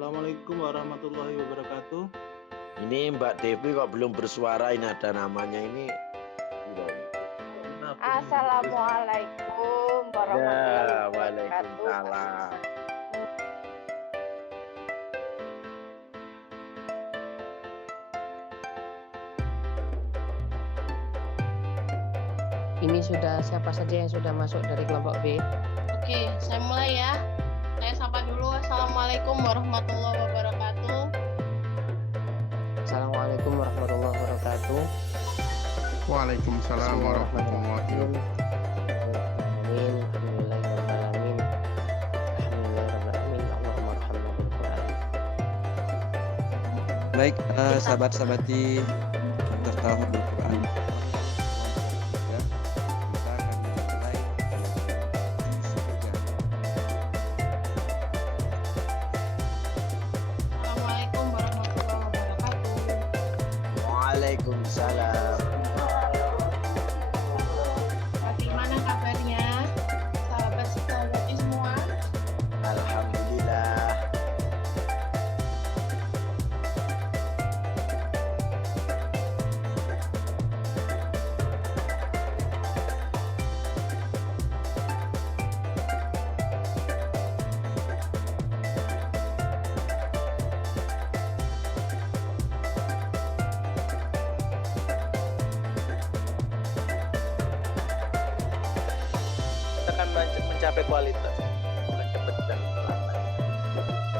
Assalamualaikum warahmatullahi wabarakatuh. Ini Mbak Devi kok belum bersuara, ini ada namanya ini. Assalamualaikum warahmatullahi Ya, wabarakatuh. waalaikumsalam. Ini sudah siapa saja yang sudah masuk dari kelompok B? Oke, saya mulai ya. Saya sapa dulu. Assalamualaikum warahmatullahi wabarakatuh. Assalamualaikum warahmatullahi wabarakatuh. Waalaikumsalam warahmatullahi wabarakatuh. Amin. Alhamdulillahirrahmanirrahim. Alhamdulillahirrahmanirrahim. Allahumma arhamna bil Qur'an. Baik, sahabat-sahabati peserta Hafidhul Quran. Ya, kita akan mulai Assalamualaikum warahmatullahi wabarakatuh. Waalaikumsalam. Bagaimana kabarnya, sahabat psikologi semua? Alhamdulillah. Kita kan mencapai kualitas, bukan cepat dan lambat,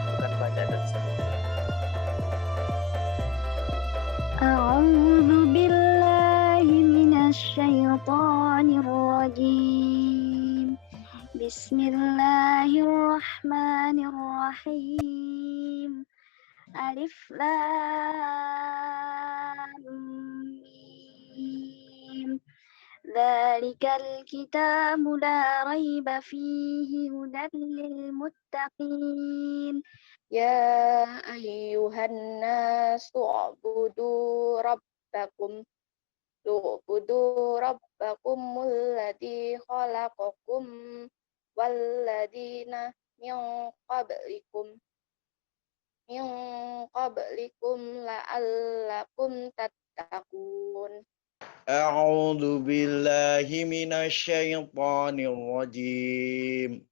bukan banyak dan sedikit. أعوذ بالله من الشيطان الرجيم بسم الله الرحمن الرحيم ألف لام ميم ذلك الكتاب لا ريب فيه هدى للمتقين Ya ayyuhan nasu u'budu rabbakumul ladzi khalaqakum walladzina min qablikum la'allakum tattaqun. A'udzu billahi minasyaitonir rajim.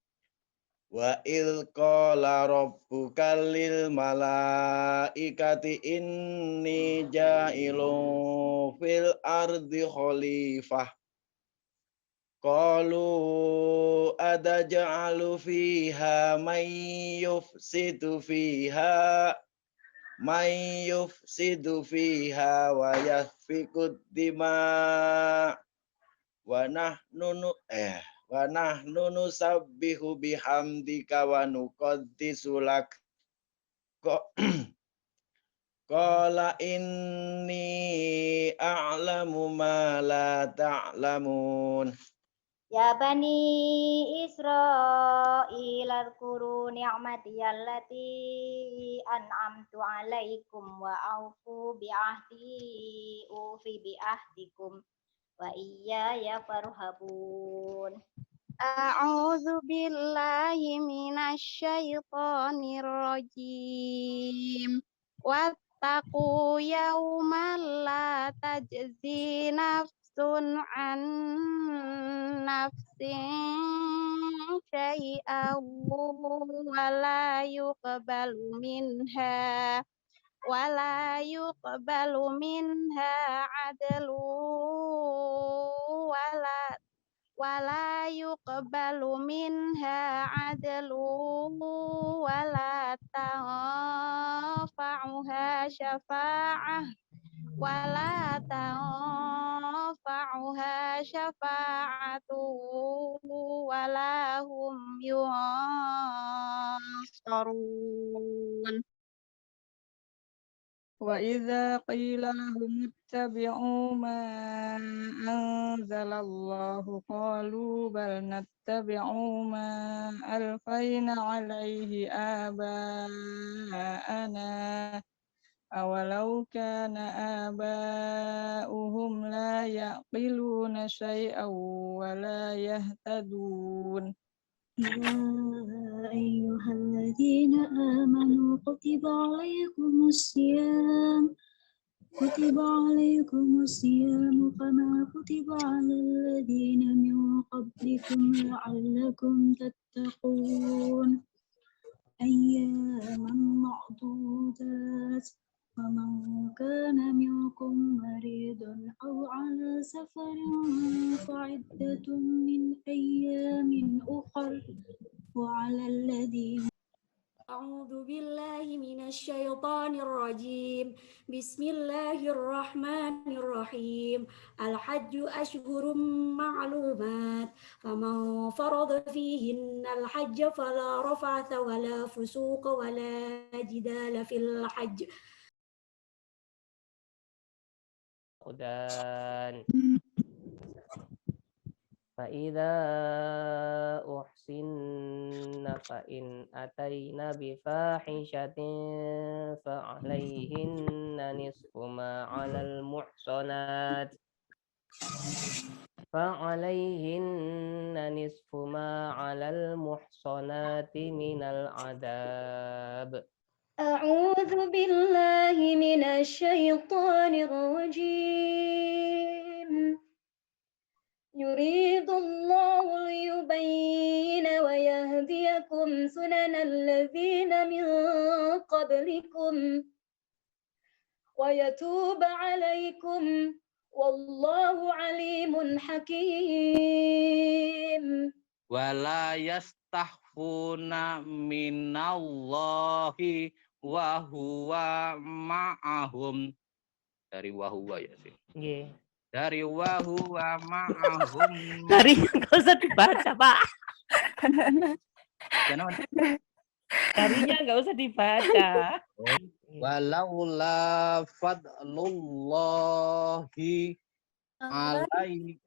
Wa idz qala rabbuka lil malaikati inni ja'ilun fil ardi khalifah. Qalu ataj'alu fiha may yufsidu fiha wa yasfikud dima wa nahnu nusabbihu bihamdika wa nuqaddisu lak. Qala inni a'lamu ma la ta'lamun. Ya bani Israil adhkuru ni'mati allati an'amtu 'alaikum wa aufu bi'ahdi ufi bi'ahdikum wa iyaya farhabun. A'udzu billahi minasyaitonir rajim. Wattaqu yawman la tajzi nafsun an nafsin syai'an wa la yuqbalu minha adlu wala tanfa'uha syafa'atu wala hum yunsarun. وإذا قيل لهم اتبعوا ما أنزل الله قالوا بل نتبع ما ألفينا عليه آباءنا أولو كان آباؤهم لا يعقلون شيئا ولا يهتدون. يا أيها الذين آمنوا كتب عليكم الصيام كما كتب على الذين من قبلكم لعلكم تتقون أياما معدودات فمن كان منكم مريضا أو على سفر فعدة من أيام أخر وعلى الذين أعوذ بالله من الشيطان الرجيم بسم الله الرحمن الرحيم الحج أشهر معلومات فمن فرض فيهن الحج فلا رفث ولا فسوق ولا جدال في الحج dan فإذا أحسن فإن أتين بفاحشة فعليهن نصف ما على المحصنات من العذاب. أعوذ بالله من الشيطان الرجيم يريد الله ليبين ويهديكم سنن الذين من قبلكم ويتوب عليكم والله عليم حكيم Wala yastahfuna minallahi wa huwa ma'ahum. Dari wahuwa ya sih. Yeah. Dari wahuwa ma'ahum. Dari nggak usah dibaca, Pak. Darinya nggak usah dibaca. Walaula fadlullahi alaihi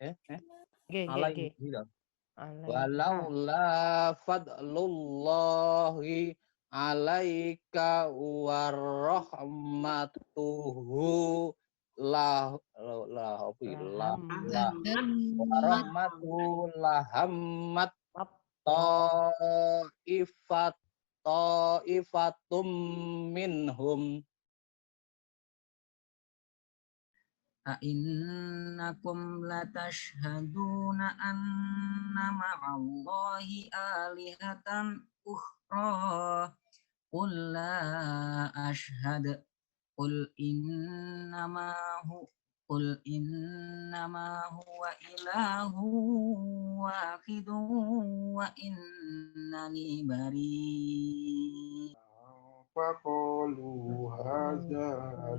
walaula fadlullahi alaika warahmatuhu warahmatullahammat ta'ifatum minhum أئنكم لتشهدون أن مع الله آلهة أخرى قل لا أشهد قل إنما هو إله واحد وإنني بريء فقالوا هذا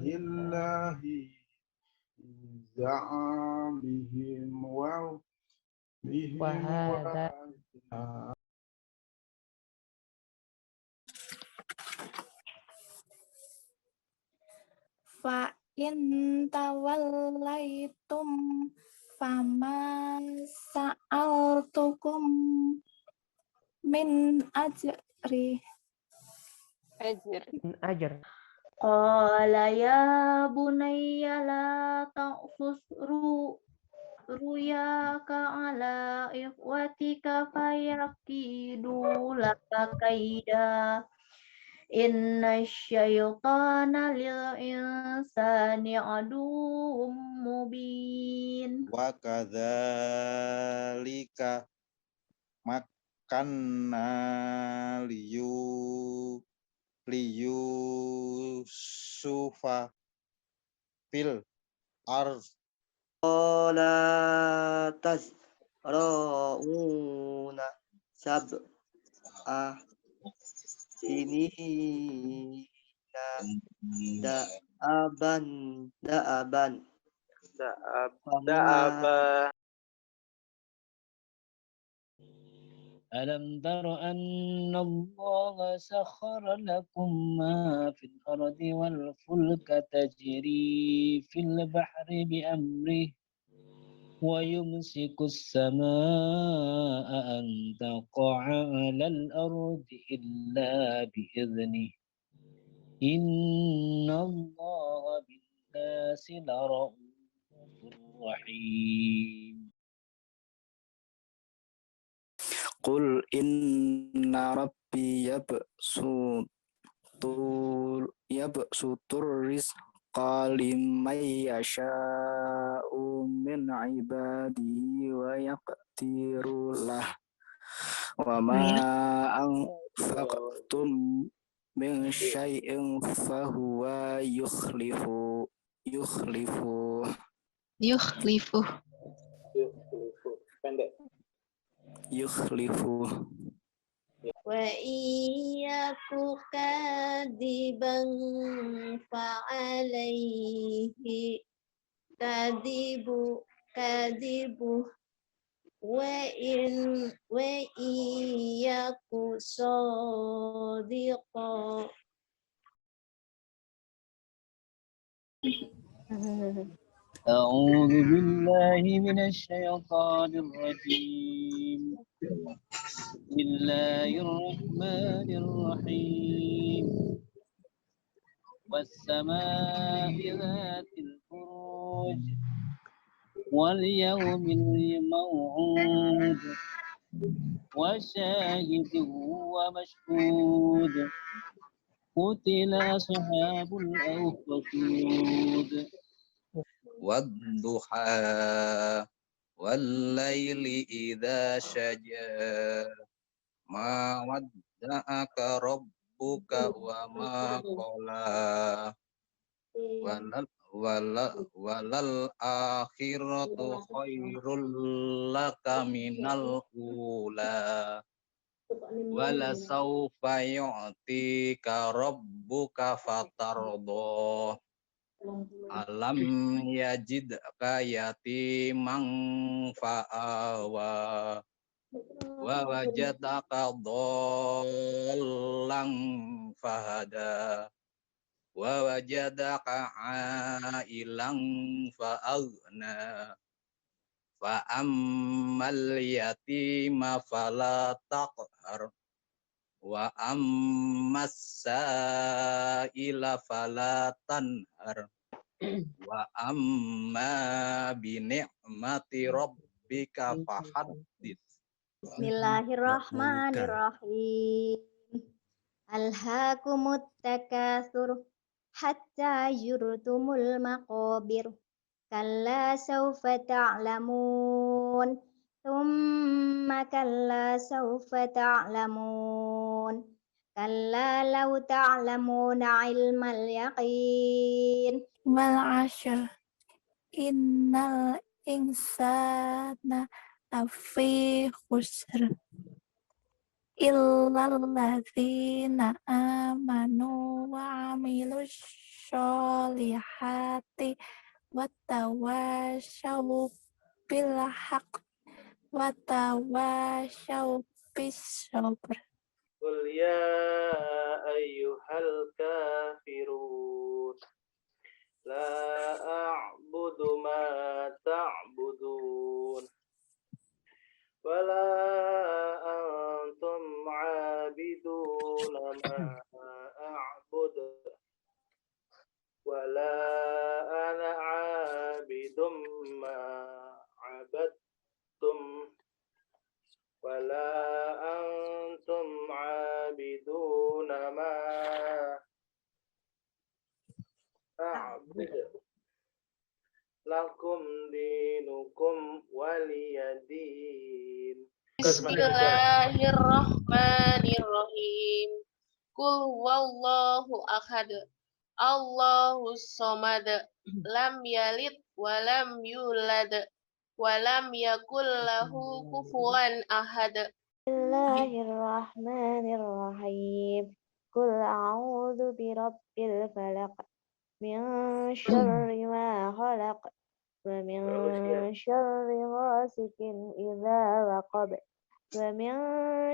لله زعمهم وهذا fa in tawallaitum fama sa'altukum min ajar. Qala ya bunayya la taqsus ruyaka ala ikhwatika fayakidu laka kaida inna syaitana lil insani aduwwum mubin Wa kadzalika makanna liyusufa fil ardh la tazrauna sab'a sinina da'aban Alam tara anna Allah sakhara lakum ma fil ardi wal fulka tajri fil bahri bi amrih wa yumsiku as-samaa'a an taqa'a 'alal ardi illa bi idhnih inna Allah bin nasi lara'ufur rahim. Qul inna rabbi yabsutur rizqa liman yasha'u min ibadihi wa yaqdiru lah wa ma anfaqtum min syai'in fahuwa yukhlifu Pendek. yukhlifu Wa iyyaku kadiban fa'alaihi kadibu wa iyyaku sadiqa. أعوذ بالله من الشيطان الرجيم بسم الله الرحمن الرحيم والسماء ذات البروج واليوم الموعود وشاهد ومشهود قتل أصحاب الأخدود والضحى والليل إذا سجى ما ودعك ربك وما قلى وللآخرة خير لك من الأولى ولسوف يعطيك ربك فترضى Alam yajidka yatiman fa'awa wa wajadaka dhallan fahada wa wajadaka ailan fa'aghna fa ammal yatima fala taqhar wa ammas sa'ila fala tanhar wa amma bi ni'mati rabbika fahaddits. Bismillahirrahmanirrahim. Alhaakumut takatsur hatta zurtumul maqabir. Kalla sawfa ta'lamun. Thumma kalla sawfa ta'lamun. Kalla law ta'lamuna ilmal yaqin. Wal 'ashr innal insana lafi khusr illal ladzina amanu wa 'amilus sholihati wattawasyaw bil haqq wattawasyaw bis sabr. Qul ya ayyuhal kafirun la a'budu ma ta'budun wa la antum 'abiduna ma a'budu wa la ana 'abidum ma 'abadtum wa la antum 'abiduna ma a'budu lakum dinukum waliyadin. Bismillahirrahmanirrahim. Qul wallahu ahad. Allahus samad. Lam yalid wa lam yulad wa lam yakul lahu kufuwan ahad. Bismillahirrahmanirrahim. Qul a'udzu birabbil falaq. Min syarri ma khalaq. Wa min syarri ghasikin idza waqab. Wa min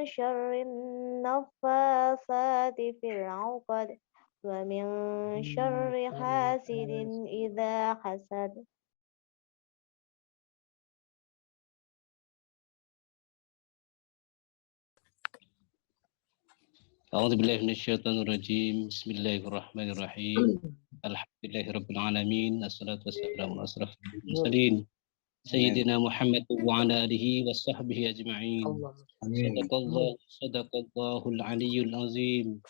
syarri naffatsati fil 'uqad. Wa min syarri hasidin idza hasad. أعوذ بالله من الشيطان الرجيم بسم الله الرحمن الرحيم الحمد لله رب العالمين الصلاة والسلام على أشرف المرسلين سيدنا محمد وعلى آله وصحبه أجمعين. صدق الله العلي العظيم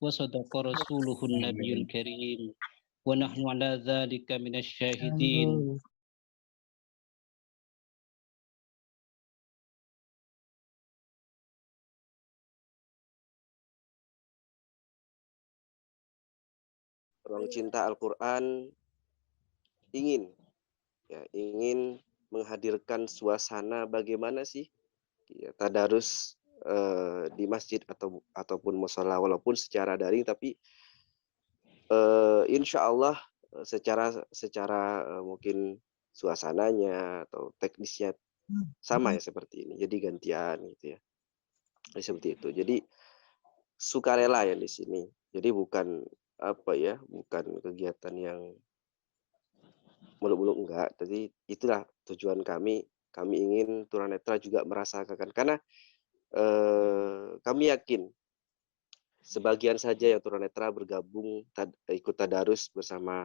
وصدق رسوله النبي الكريم ونحن على ذلك من الشاهدين. Ruang Cinta Al-Quran ingin menghadirkan suasana bagaimana sih tadarus di masjid ataupun mushola, walaupun secara daring, tapi insya Allah secara mungkin suasananya atau teknisnya sama ya seperti ini, jadi gantian gitu ya, seperti itu. Jadi sukarela ya di sini, jadi bukan bukan kegiatan yang muluk-muluk, enggak. Jadi itulah tujuan kami ingin tunanetra juga merasakan, karena kami yakin sebagian saja yang tunanetra bergabung ikut tadarus bersama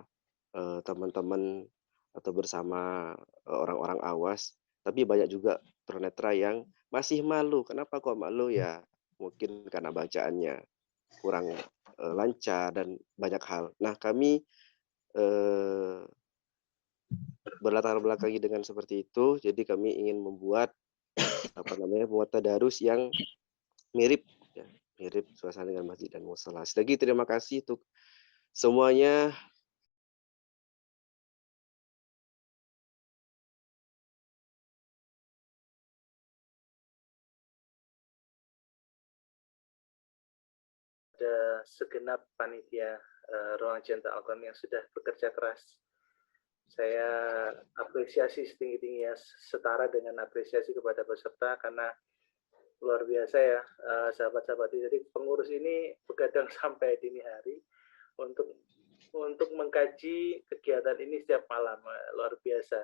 teman-teman atau bersama orang-orang awas, tapi banyak juga tunanetra yang masih malu. Kenapa kok malu? Ya mungkin karena bacaannya kurang lancar dan banyak hal. Nah, kami berlatar belakangi dengan seperti itu, jadi kami ingin membuat membuat tadarus yang mirip suasana dengan masjid dan mushola. Sekali lagi terima kasih untuk semuanya. Ada segenap panitia Ruang Cinta Al-Quran yang sudah bekerja keras. Saya apresiasi setinggi-tingginya, setara dengan apresiasi kepada peserta, karena luar biasa ya sahabat-sahabat. Jadi pengurus ini begadang sampai dini hari untuk mengkaji kegiatan ini setiap malam, luar biasa.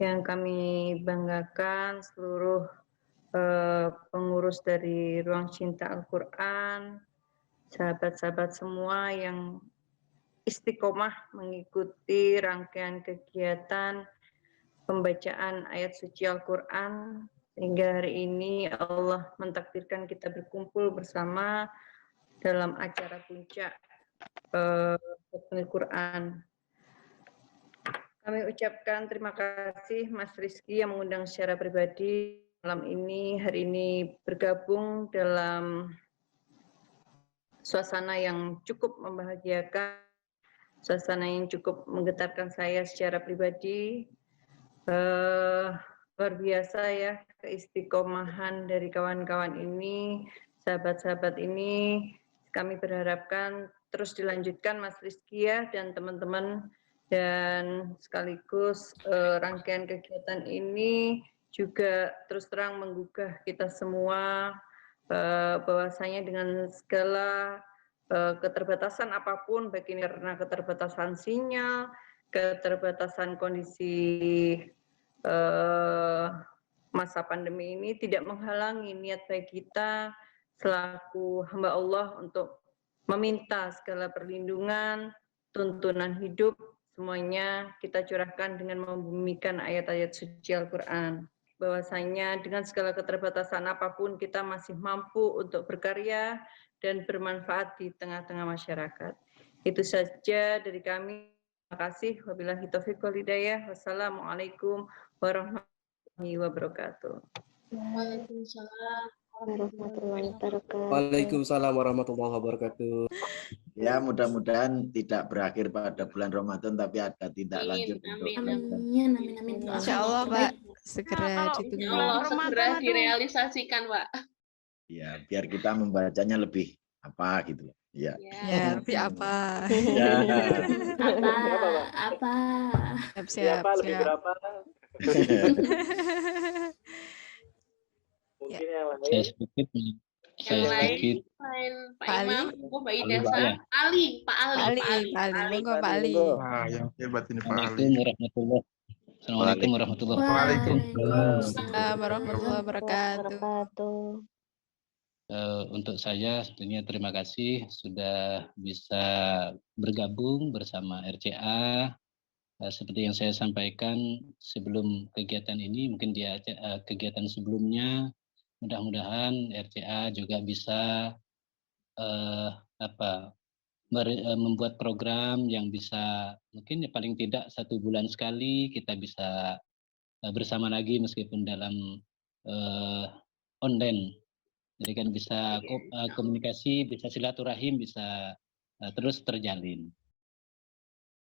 Yang kami banggakan seluruh pengurus dari Ruang Cinta Al-Quran, sahabat-sahabat semua yang istiqomah mengikuti rangkaian kegiatan pembacaan ayat suci Al-Quran, sehingga hari ini Allah mentakdirkan kita berkumpul bersama dalam acara puncak Al-Quran. Kami ucapkan terima kasih Mas Rizky yang mengundang secara pribadi malam ini, hari ini bergabung dalam suasana yang cukup membahagiakan, suasana yang cukup menggetarkan saya secara pribadi. Luar biasa ya keistiqomahan dari kawan-kawan ini, sahabat-sahabat ini. Kami berharapkan terus dilanjutkan Mas Rizky ya dan teman-teman, dan sekaligus rangkaian kegiatan ini juga terus terang menggugah kita semua bahwasanya dengan segala keterbatasan apapun, baik ini karena keterbatasan sinyal, keterbatasan kondisi masa pandemi ini, tidak menghalangi niat baik kita selaku hamba Allah untuk meminta segala perlindungan, tuntunan hidup, semuanya kita curahkan dengan membumikan ayat-ayat suci Al-Quran. Bahwasanya dengan segala keterbatasan apapun kita masih mampu untuk berkarya dan bermanfaat di tengah-tengah masyarakat. Itu saja dari kami. Terima kasih. Wabillahi taufiq wal hidayah. Wassalamualaikum warahmatullahi wabarakatuh. Waalaikumsalam warahmatullahi wabarakatuh. Waalaikumsalam warahmatullahi wabarakatuh. Ya, mudah-mudahan tidak berakhir pada bulan Ramadan, tapi ada tindak lanjut untuk Amin. Insya Allah Pak, segera ditunggu. Segera direalisasikan Pak. ya biar kita membacanya lebih apa gitu loh. Ya. Ya, lebih apa? Ya. Apa? Siap. Lebih berapa? Mungkin yang lain. Saya sedikit. Selain Pak Imam, Mbak Idesa, Pak Ali. Monggo Pak Ali. Nah, yang hebat ini Pak Ali. Assalamualaikum warahmatullahi wabarakatuh. Waalaikumsalam warahmatullahi wabarakatuh. Untuk saya tentunya terima kasih sudah bisa bergabung bersama RCA seperti yang saya sampaikan sebelum kegiatan ini, mungkin di kegiatan sebelumnya, mudah-mudahan RCA juga bisa membuat program yang bisa mungkin ya paling tidak 1 bulan sekali kita bisa bersama lagi meskipun dalam online. Jadi kan bisa komunikasi, bisa silaturahim, bisa terus terjalin.